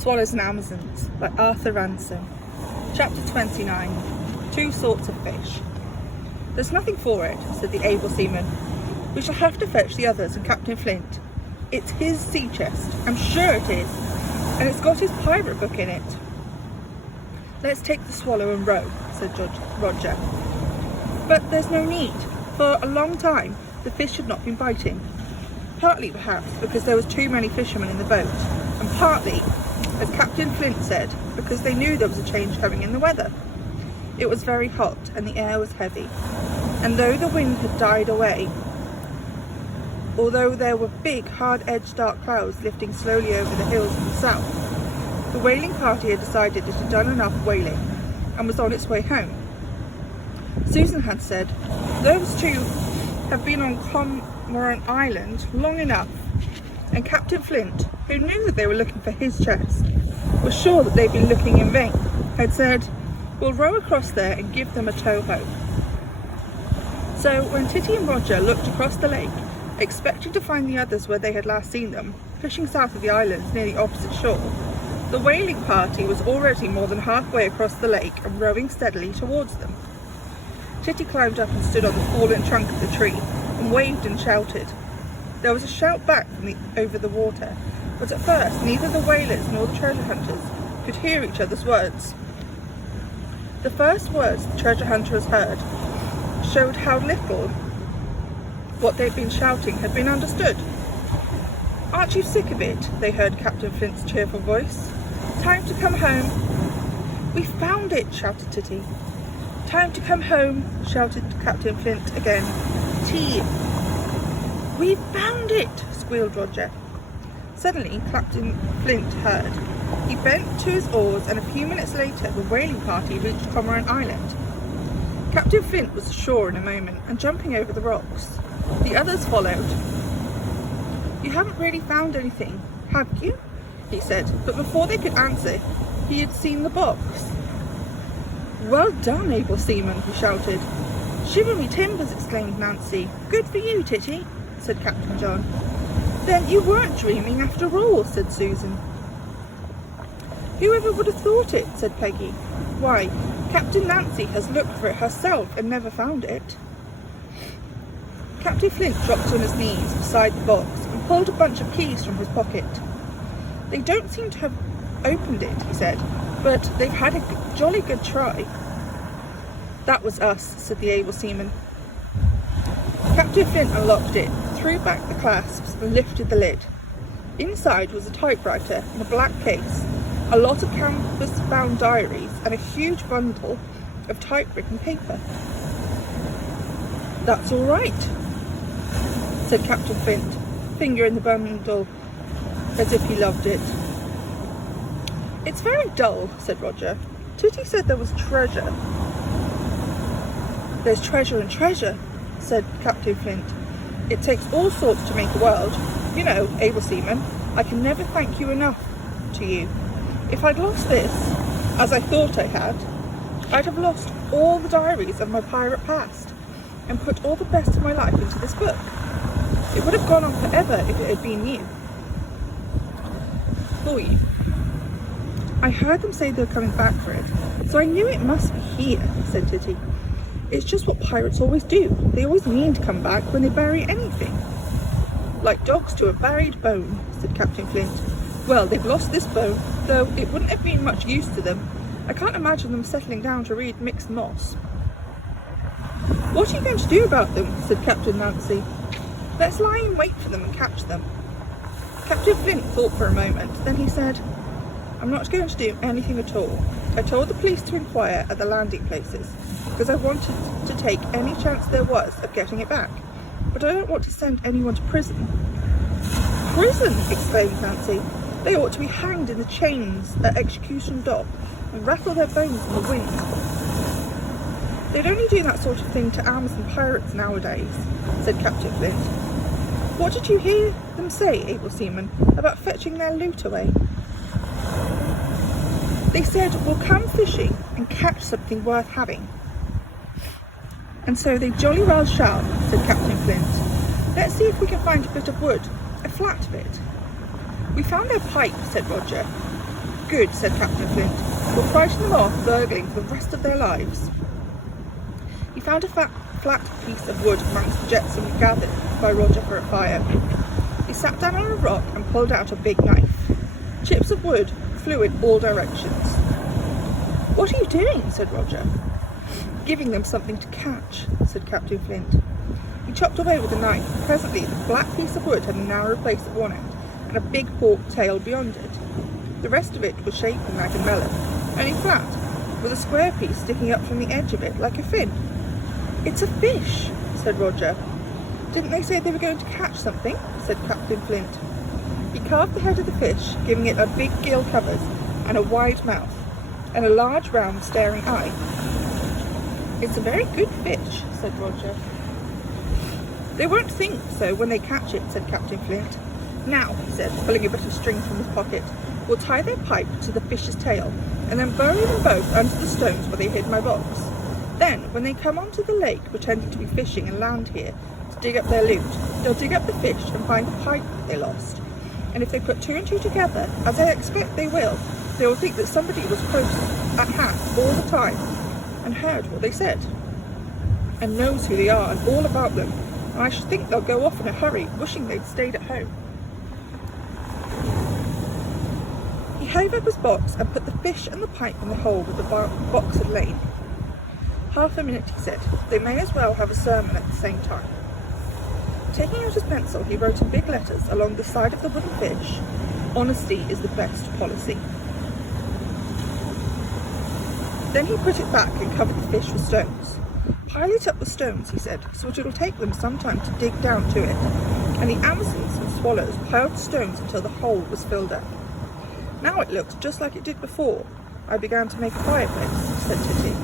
Swallows and Amazons by Arthur Ransome. Chapter 29. Two Sorts of Fish. There's nothing for it, said the able seaman. We shall have to fetch the others and Captain Flint. It's his sea chest, I'm sure it is, and it's got his pirate book in it. Let's take the Swallow and row, said Roger. But there's no need. For a long time the fish had not been biting. Partly perhaps because there was too many fishermen in the boat, and partly, as Captain Flint said, because they knew there was a change coming in the weather. It was very hot and the air was heavy, and though the wind had died away, although there were big, hard-edged dark clouds lifting slowly over the hills in the south, the whaling party had decided it had done enough whaling and was on its way home. Susan had said, those two have been on Cormorant Island long enough, and Captain Flint, who knew that they were looking for his chest, was sure that they'd been looking in vain, had said, we'll row across there and give them a tow home. So when Titty and Roger looked across the lake, expecting to find the others where they had last seen them, fishing south of the islands near the opposite shore, the whaling party was already more than halfway across the lake and rowing steadily towards them. Titty climbed up and stood on the fallen trunk of the tree and waved and shouted. There was a shout back from over the water, but at first neither the whalers nor the treasure hunters could hear each other's words. The first words the treasure hunters heard showed how little what they'd been shouting had been understood. Aren't you sick of it? They heard Captain Flint's cheerful voice. Time to come home. We found it, shouted Titty. Time to come home, shouted Captain Flint again. Tea. We found it, squealed Roger. Suddenly, Captain Flint heard. He bent to his oars, and a few minutes later the whaling party reached Cormorant Island. Captain Flint was ashore in a moment and jumping over the rocks. The others followed. You haven't really found anything, have you? He said, but before they could answer, he had seen the box. Well done, able seaman, he shouted. Shiver me timbers, exclaimed Nancy. Good for you, Titty, said Captain John. Then you weren't dreaming after all, said Susan. Whoever would have thought it, said Peggy. Why, Captain Nancy has looked for it herself and never found it. Captain Flint dropped on his knees beside the box and pulled a bunch of keys from his pocket. They don't seem to have opened it, he said, but they've had a jolly good try. That was us, said the able seaman. Captain Flint unlocked it, threw back the clasps and lifted the lid. Inside was a typewriter in a black case, a lot of canvas-bound diaries and a huge bundle of typewritten paper. That's all right, said Captain Flint, fingering the bundle as if he loved it. It's very dull, said Roger. Titty said there was treasure. There's treasure and treasure, said Captain Flint. It takes all sorts to make a world. You know, able seaman, I can never thank you enough to you. If I'd lost this, as I thought I had, I'd have lost all the diaries of my pirate past and put all the best of my life into this book. It would have gone on forever if it had been you. For you. I heard them say they were coming back for it, so I knew it must be here, said Titty. It's just what pirates always do. They always mean to come back when they bury anything. Like dogs to a buried bone, said Captain Flint. Well, they've lost this bone, though it wouldn't have been much use to them. I can't imagine them settling down to read mixed moss. What are you going to do about them? Said Captain Nancy. Let's lie in wait for them and catch them. Captain Flint thought for a moment, then he said, I'm not going to do anything at all. I told the police to inquire at the landing places, because I wanted to take any chance there was of getting it back. But I don't want to send anyone to prison. Prison! Exclaimed Nancy. They ought to be hanged in the chains at Execution Dock and rattle their bones in the wind. They'd only do that sort of thing to Amazon pirates nowadays, said Captain Flint. What did you hear them say, able seaman, about fetching their loot away? They said, we'll come fishing and catch something worth having. And so they jolly well shall, said Captain Flint. Let's see if we can find a bit of wood, a flat bit. We found their pipe, said Roger. Good, said Captain Flint. We'll frighten them off burgling for the rest of their lives. He found a flat piece of wood amongst the jetsam gathered by Roger for a fire. He sat down on a rock and pulled out a big knife. Chips of wood flew in all directions. What are you doing? Said Roger. Giving them something to catch, said Captain Flint. He chopped away with the knife. Presently the black piece of wood had a narrow place at one end and a big forked tail beyond it. The rest of it was shaped like a melon, only flat, with a square piece sticking up from the edge of it like a fin. It's a fish, said Roger. Didn't they say they were going to catch something? Said Captain Flint. He carved the head of the fish, giving it a big gill covers and a wide mouth, and a large round staring eye. It's a very good fish, said Roger. They won't think so when they catch it, said Captain Flint. Now, he said, pulling a bit of string from his pocket, we'll tie their pipe to the fish's tail, and then bury them both under the stones where they hid my box. Then, when they come onto the lake pretending to be fishing and land here to dig up their loot, they'll dig up the fish and find the pipe that they lost. And if they put two and two together, as I expect they will think that somebody was close at hand all the time and heard what they said, and knows who they are and all about them, and I should think they'll go off in a hurry, wishing they'd stayed at home. He hove up his box and put the fish and the pipe in the hole where the box had lain. Half a minute, he said. They may as well have a sermon at the same time. Taking out his pencil, he wrote in big letters along the side of the wooden fish, "Honesty is the best policy." Then he put it back and covered the fish with stones. Pile it up with stones, he said, so it'll take them some time to dig down to it. And the Amazons and swallows piled the stones until the hole was filled up. Now it looked just like it did before. I began to make a fireplace, said Titty.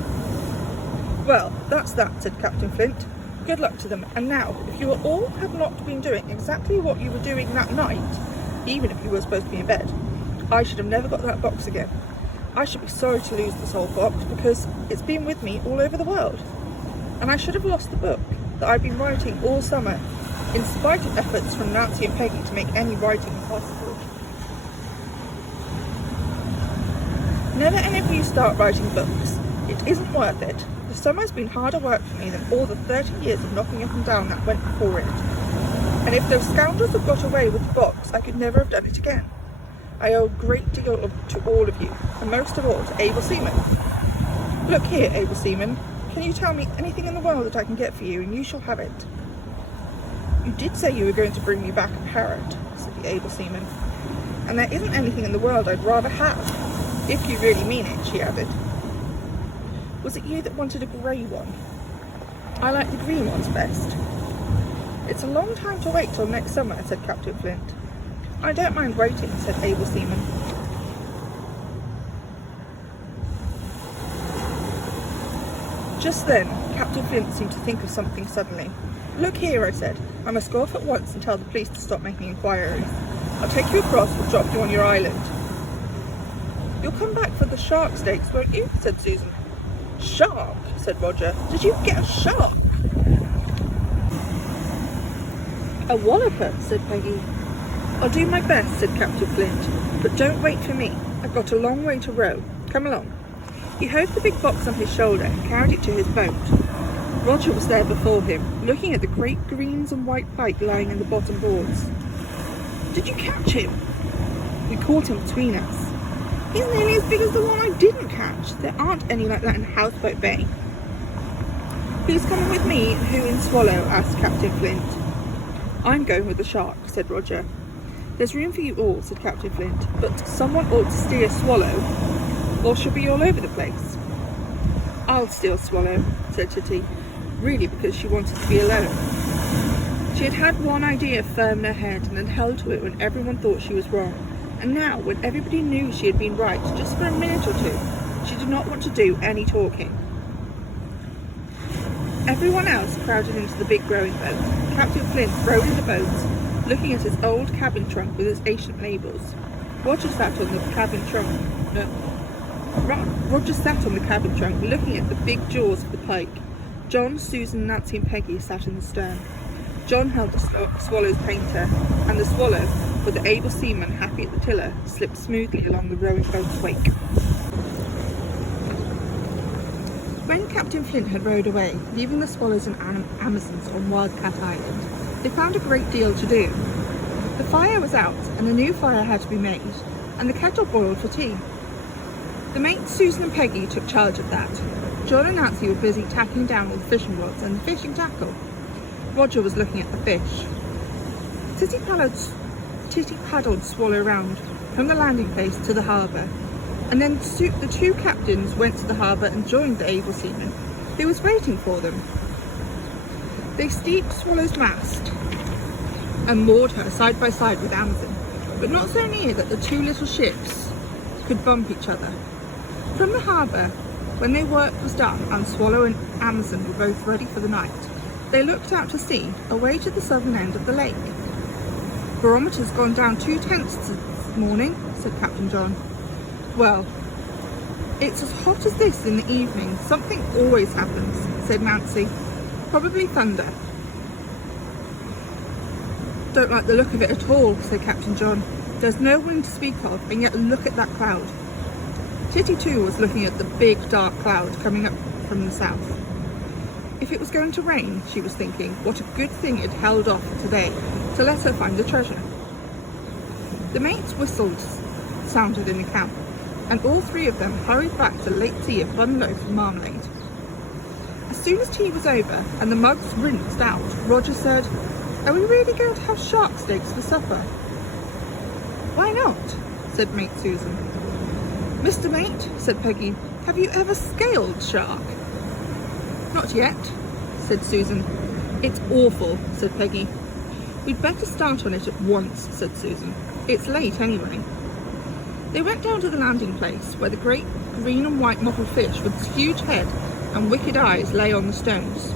Well, that's that, said Captain Flint. Good luck to them. And now, if you all had not been doing exactly what you were doing that night, even if you were supposed to be in bed, I should have never got that box again. I should be sorry to lose this old box because it's been with me all over the world. And I should have lost the book that I've been writing all summer, in spite of efforts from Nancy and Peggy to make any writing possible. Never any of you start writing books. It isn't worth it. The summer's been harder work for me than all the 30 years of knocking up and down that went before it. And if those scoundrels had got away with the box, I could never have done it again. I owe a great deal to all of you, and most of all to Able Seaman. Look here, Able Seaman, can you tell me anything in the world that I can get for you, and you shall have it? You did say you were going to bring me back a parrot, said the Able Seaman, and there isn't anything in the world I'd rather have, if you really mean it, she added. Was it you that wanted a grey one? I like the green ones best. It's a long time to wait till next summer, said Captain Flint. I don't mind waiting, said Able Seaman. Just then, Captain Flint seemed to think of something suddenly. Look here, I said. I must go off at once and tell the police to stop making inquiries. I'll take you across and drop you on your island. You'll come back for the shark steaks, won't you? Said Susan. Shark? Said Roger. Did you get a shark? A walloper, said Peggy. I'll do my best, said Captain Flint, but don't wait for me. I've got a long way to row. Come along. He hove the big box on his shoulder and carried it to his boat. Roger was there before him, looking at the great greens and white pike lying in the bottom boards. Did you catch him? We caught him between us. He's nearly as big as the one I didn't catch. There aren't any like that in Houseboat Bay. Who's coming with me and who in Swallow? Asked Captain Flint. I'm going with the shark, said Roger. There's room for you all, said Captain Flint, but someone ought to steer Swallow, or she'll be all over the place. I'll steer Swallow, said Titty, really because she wanted to be alone. She had had one idea firm in her head and had held to it when everyone thought she was wrong. And now, when everybody knew she had been right just for a minute or two, she did not want to do any talking. Everyone else crowded into the big rowing boat. Captain Flint rowed in the boat, looking at his old cabin trunk with its ancient labels. Roger sat on the cabin trunk. Roger sat on the cabin trunk, looking at the big jaws of the pike. John, Susan, Nancy, and Peggy sat in the stern. John held the Swallow's painter, and the Swallow, with the able seaman happy at the tiller, slipped smoothly along the rowing boat's wake. When Captain Flint had rowed away, leaving the swallows and Amazons on Wildcat Island, they found a great deal to do. The fire was out, and a new fire had to be made, and the kettle boiled for tea. The mates Susan and Peggy took charge of that. John and Nancy were busy tacking down all the fishing rods and the fishing tackle. Roger was looking at the fish. Titty paddled Swallow round from the landing place to the harbour, and then the two captains went to the harbour and joined the able seaman, who was waiting for them. They steeped Swallow's mast and moored her side by side with Amazon, but not so near that the two little ships could bump each other. From the harbour, when their work was done and Swallow and Amazon were both ready for the night, they looked out to sea, away to the southern end of the lake. "Barometer's gone down 2/10 this morning," said Captain John. "Well, it's as hot as this in the evening. Something always happens," said Nancy. "Probably thunder." "Don't like the look of it at all," said Captain John. "There's no wind to speak of, and yet look at that cloud." Titty too was looking at the big dark cloud coming up from the south. If it was going to rain, she was thinking, what a good thing it held off today to let her find the treasure. The mates' whistles sounded in the camp, and all three of them hurried back to late tea of bun loaf and marmalade. As soon as tea was over and the mugs rinsed out, Roger said, "Are we really going to have shark steaks for supper?" "Why not?" said mate Susan. "Mr. Mate," said Peggy, "have you ever scaled shark?" "Not yet," said Susan. "It's awful," said Peggy. "We'd better start on it at once," said Susan. "It's late anyway." They went down to the landing place, where the great green and white mottled fish with its huge head and wicked eyes lay on the stones.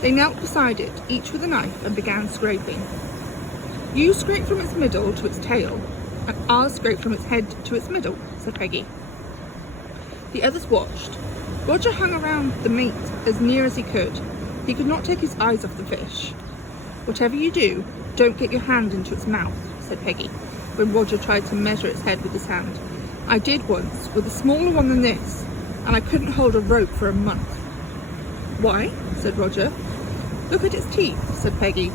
They knelt beside it, each with a knife, and began scraping. "You scrape from its middle to its tail, and I'll scrape from its head to its middle," said Peggy. The others watched. Roger hung around the mate as near as he could. He could not take his eyes off the fish. "Whatever you do, don't get your hand into its mouth," said Peggy, when Roger tried to measure its head with his hand. "I did once, with a smaller one than this, and I couldn't hold a rope for a month." "Why?" said Roger. "Look at its teeth," said Peggy,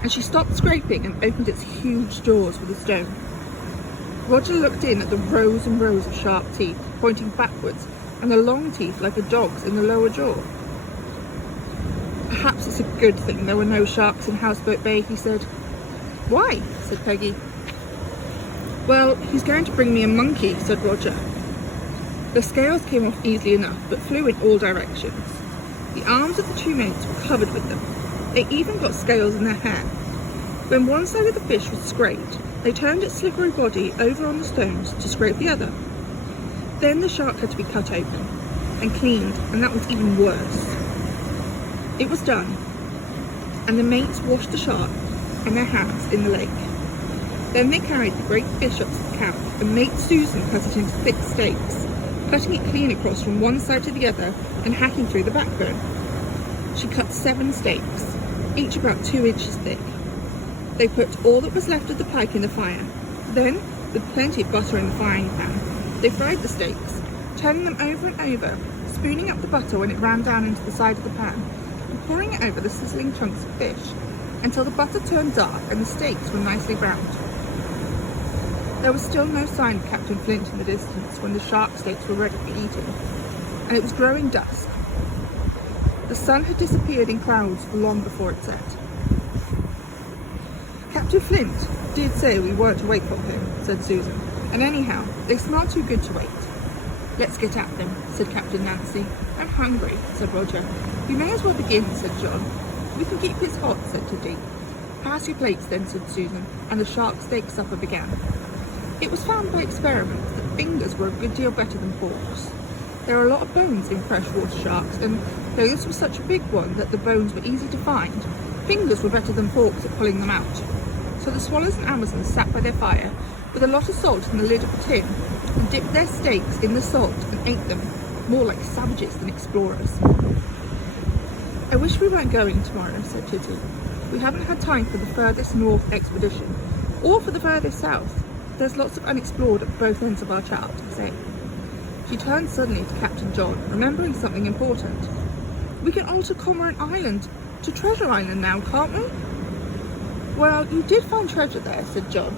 and she stopped scraping and opened its huge jaws with a stone. Roger looked in at the rows and rows of sharp teeth, pointing backwards, and the long teeth like a dog's in the lower jaw. "Perhaps it's a good thing there were no sharks in Houseboat Bay," he said. "Why?" said Peggy. "Well, he's going to bring me a monkey," said Roger. The scales came off easily enough, but flew in all directions. The arms of the two mates were covered with them. They even got scales in their hair. When one side of the fish was scraped, they turned its slippery body over on the stones to scrape the other. Then the shark had to be cut open and cleaned, and that was even worse. It was done, and the mates washed the shark and their hands in the lake. Then they carried the great fish up to the camp, and mate Susan cut it into thick steaks, cutting it clean across from one side to the other and hacking through the backbone. She cut 7 steaks, each about 2 inches thick. They put all that was left of the pike in the fire. Then, with plenty of butter in the frying pan, they fried the steaks, turning them over and over, spooning up the butter when it ran down into the side of the pan, and pouring it over the sizzling chunks of fish, until the butter turned dark and the steaks were nicely browned. There was still no sign of Captain Flint in the distance when the shark steaks were ready for eating, and it was growing dusk. The sun had disappeared in clouds long before it set. "Captain Flint did say we weren't to wait for him," said Susan, "and anyhow, they smell too good to wait." "Let's get at them," said Captain Nancy. "I'm hungry," said Roger. "We may as well begin," said John. "We can keep this hot," said Titty. "Pass your plates then," said Susan, and the shark steak supper began. It was found by experiment that fingers were a good deal better than forks. There are a lot of bones in freshwater sharks, and though this was such a big one that the bones were easy to find, fingers were better than forks at pulling them out. So the swallows and Amazons sat by their fire with a lot of salt in the lid of a tin, and dipped their steaks in the salt and ate them, more like savages than explorers. "I wish we weren't going tomorrow," said Titty. "We haven't had time for the furthest north expedition, or for the furthest south. There's lots of unexplored at both ends of our chart, say. She turned suddenly to Captain John, remembering something important. We can alter Cormorant Island to Treasure Island now, can't we? Well, you did find treasure there, said John.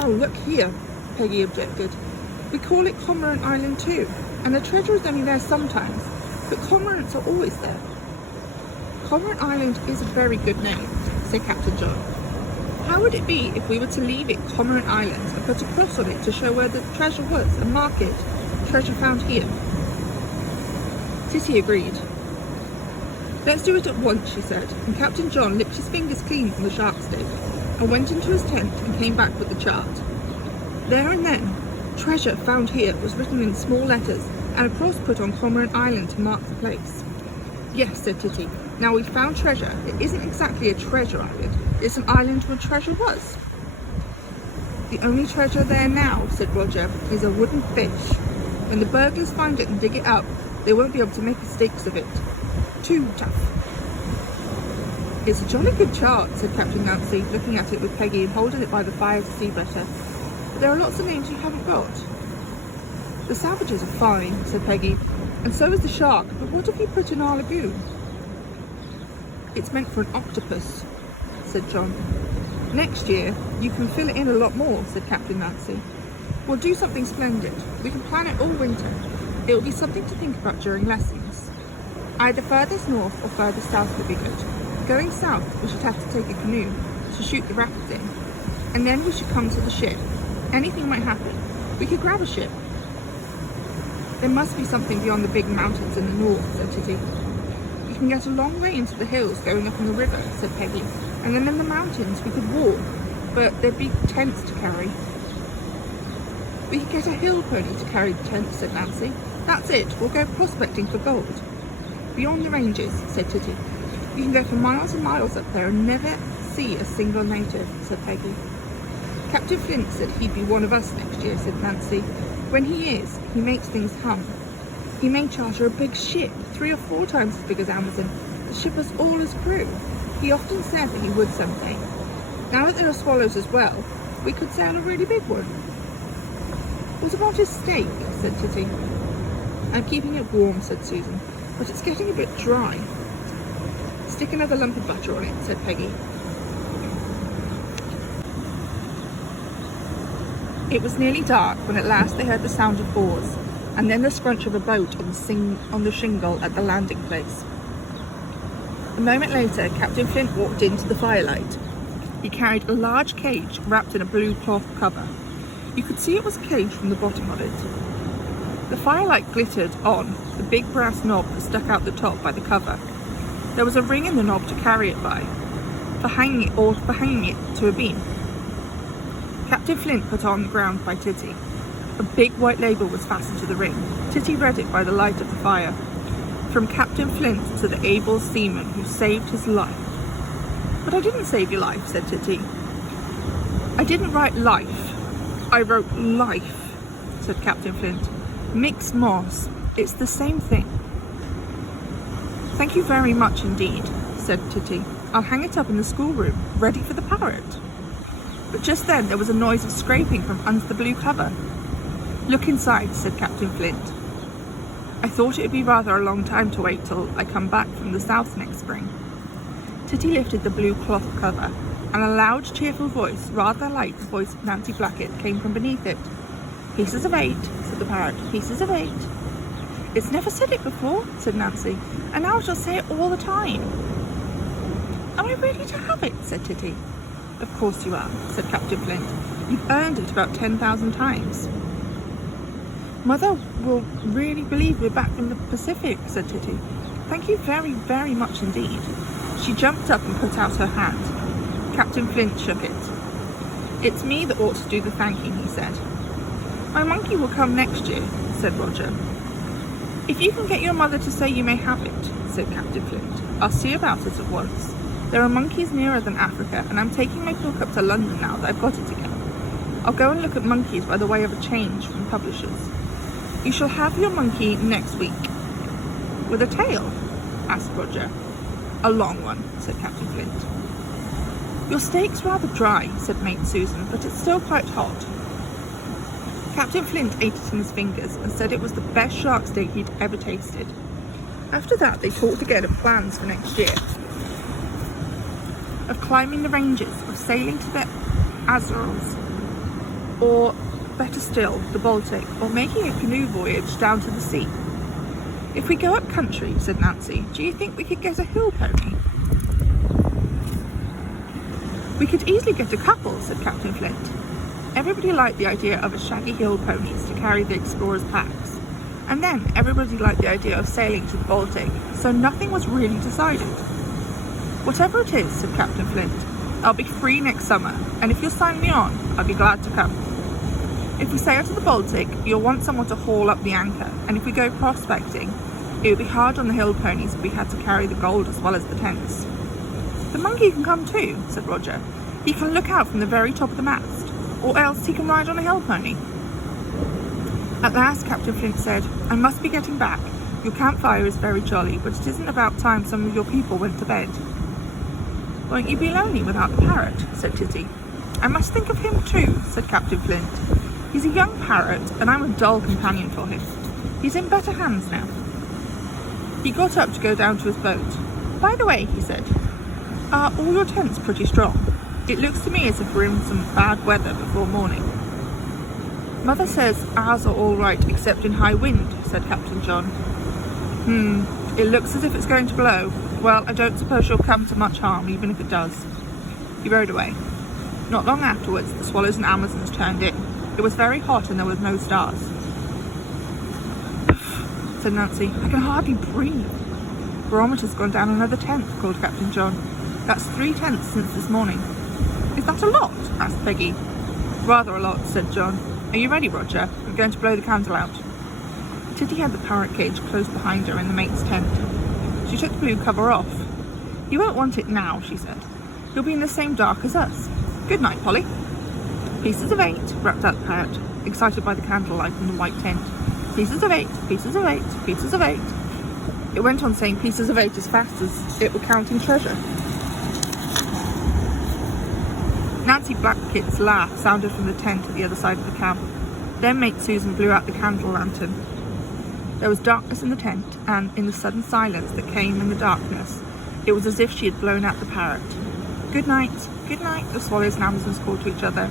Oh, look here, Peggy objected. We call it Cormorant Island too, and the treasure is only there sometimes, but cormorants are always there. Cormorant Island is a very good name, said Captain John. How would it be if we were to leave it Cormorant Island and put a cross on it to show where the treasure was and mark it, treasure found here? Titty agreed. Let's do it at once, she said, and Captain John licked his fingers clean from the shark stick and went into his tent and came back with the chart. There and then, treasure found here was written in small letters and a cross put on Cormorant Island to mark the place. Yes, said Titty. Now we've found treasure. It isn't exactly a treasure island. It's an island where treasure was. The only treasure there now, said Roger, is a wooden fish. When the burglars find it and dig it up, they won't be able to make mistakes of it. Too tough. It's a jolly good chart, said Captain Nancy, looking at it with Peggy and holding it by the fire to see better. But there are lots of names you haven't got. The savages are fine, said Peggy, and so is the shark, but what have you put in our lagoon? It's meant for an octopus, said John. Next year, you can fill it in a lot more, said Captain Nancy. We'll do something splendid. We can plan it all winter. It will be something to think about during lessons. Either furthest north or furthest south would be good. Going south, we should have to take a canoe to shoot the rapids in, and then we should come to the ship. Anything might happen. We could grab a ship. There must be something beyond the big mountains in the north, said Titty. You can get a long way into the hills going up on the river, said Peggy, and then in the mountains we could walk, but there'd be tents to carry. We could get a hill pony to carry the tents, said Nancy. That's it, we'll go prospecting for gold. Beyond the ranges, said Titty. You can go for miles and miles up there and never see a single native, said Peggy. Captain Flint said he'd be one of us next year, said Nancy. When he is, he makes things hum. He may charter a big ship, 3 or 4 times as big as Amazon. The ship has all his crew. He often said that he would someday. Now that there are swallows as well, we could sail a really big one. What about his steak, said Titty. I'm keeping it warm, said Susan, but it's getting a bit dry. Stick another lump of butter on it, said Peggy. It was nearly dark when at last they heard the sound of oars, and then the scrunch of a boat on the shingle at the landing place. A moment later, Captain Flint walked into the firelight. He carried a large cage wrapped in a blue cloth cover. You could see it was a cage from the bottom of it. The firelight glittered on the big brass knob that stuck out the top by the cover. There was a ring in the knob to carry it by, for hanging it to a beam. Captain Flint put on the ground by Titty. A big white label was fastened to the ring. Titty read it by the light of the fire. From Captain Flint to the able seaman who saved his life. But I didn't save your life, said Titty. I didn't write life. I wrote life, said Captain Flint. Mixed moss. It's the same thing. Thank you very much indeed, said Titty. I'll hang it up in the schoolroom, ready for the parrot. But just then there was a noise of scraping from under the blue cover. Look inside, said Captain Flint. I thought it would be rather a long time to wait till I come back from the south next spring. Titty lifted the blue cloth cover, and a loud, cheerful voice, rather like the voice of Nancy Blackett, came from beneath it. Pieces of 8, said the parrot, pieces of 8. It's never said it before, said Nancy, and now it shall say it all the time. Am I ready to have it, said Titty. Of course you are, said Captain Flint. You've earned it about 10,000 times. Mother will really believe we're back from the Pacific, said Titty. Thank you very, very much indeed. She jumped up and put out her hand. Captain Flint shook it. It's me that ought to do the thanking, he said. My monkey will come next year, said Roger. If you can get your mother to say you may have it, said Captain Flint, I'll see about it at once. There are monkeys nearer than Africa, and I'm taking my book up to London now that I've got it again. I'll go and look at monkeys by the way of a change from publishers. You shall have your monkey next week. With a tail? Asked Roger. A long one, said Captain Flint. "Your steak's rather dry," said Mate Susan, "but it's still quite hot." Captain Flint ate it in his fingers and said it was the best shark steak he'd ever tasted. After that, they talked again of plans for next year. Of climbing the ranges, of sailing to the Azores, or better still, the Baltic, or making a canoe voyage down to the sea. "If we go up country," said Nancy, "do you think we could get a hill pony?" "We could easily get a couple," said Captain Flint. Everybody liked the idea of a shaggy hill ponies to carry the explorers' packs, and then everybody liked the idea of sailing to the Baltic, so nothing was really decided. "Whatever it is," said Captain Flint, "I'll be free next summer, and if you'll sign me on, I'll be glad to come. If we sail to the Baltic, you'll want someone to haul up the anchor, and if we go prospecting, it would be hard on the hill ponies if we had to carry the gold as well as the tents." "The monkey can come too," said Roger. "He can look out from the very top of the mast, or else he can ride on a hill pony." At last Captain Flint said, "I must be getting back. Your campfire is very jolly, but it isn't about time some of your people went to bed." "Won't you be lonely without the parrot?" said Titty. "I must think of him too," said Captain Flint. "He's a young parrot, and I'm a dull companion for him. He's in better hands now." He got up to go down to his boat. "By the way," he said, "are all your tents pretty strong? It looks to me as if we're in some bad weather before morning." "Mother says ours are all right except in high wind," said Captain John. It looks as if it's going to blow. Well, I don't suppose you'll come to much harm, even if it does." He rode away. Not long afterwards, the swallows and Amazons turned in. It was very hot and there were no stars. said Nancy. "I can hardly breathe." "Barometer's gone down another tenth," called Captain John. "That's 3 tenths since this morning." "Is that a lot?" asked Peggy. "Rather a lot," said John. "Are you ready, Roger? I'm going to blow the candle out." Titty had the parrot cage close behind her in the mate's tent. She took the blue cover off. "You won't want it now," she said. "You'll be in the same dark as us. Good night, Polly." "Pieces of 8, rapped out the parrot, excited by the candlelight in the white tent. "Pieces of 8, pieces of 8, pieces of 8. It went on saying pieces of 8 as fast as it were counting treasure. Nancy Blackkit's laugh sounded from the tent at the other side of the camp. Then Mate Susan blew out the candle lantern. There was darkness in the tent, and in the sudden silence that came in the darkness, it was as if she had blown out the parrot. Good night, the swallows and Amazons called to each other.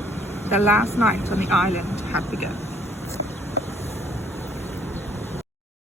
Their last night on the island had begun.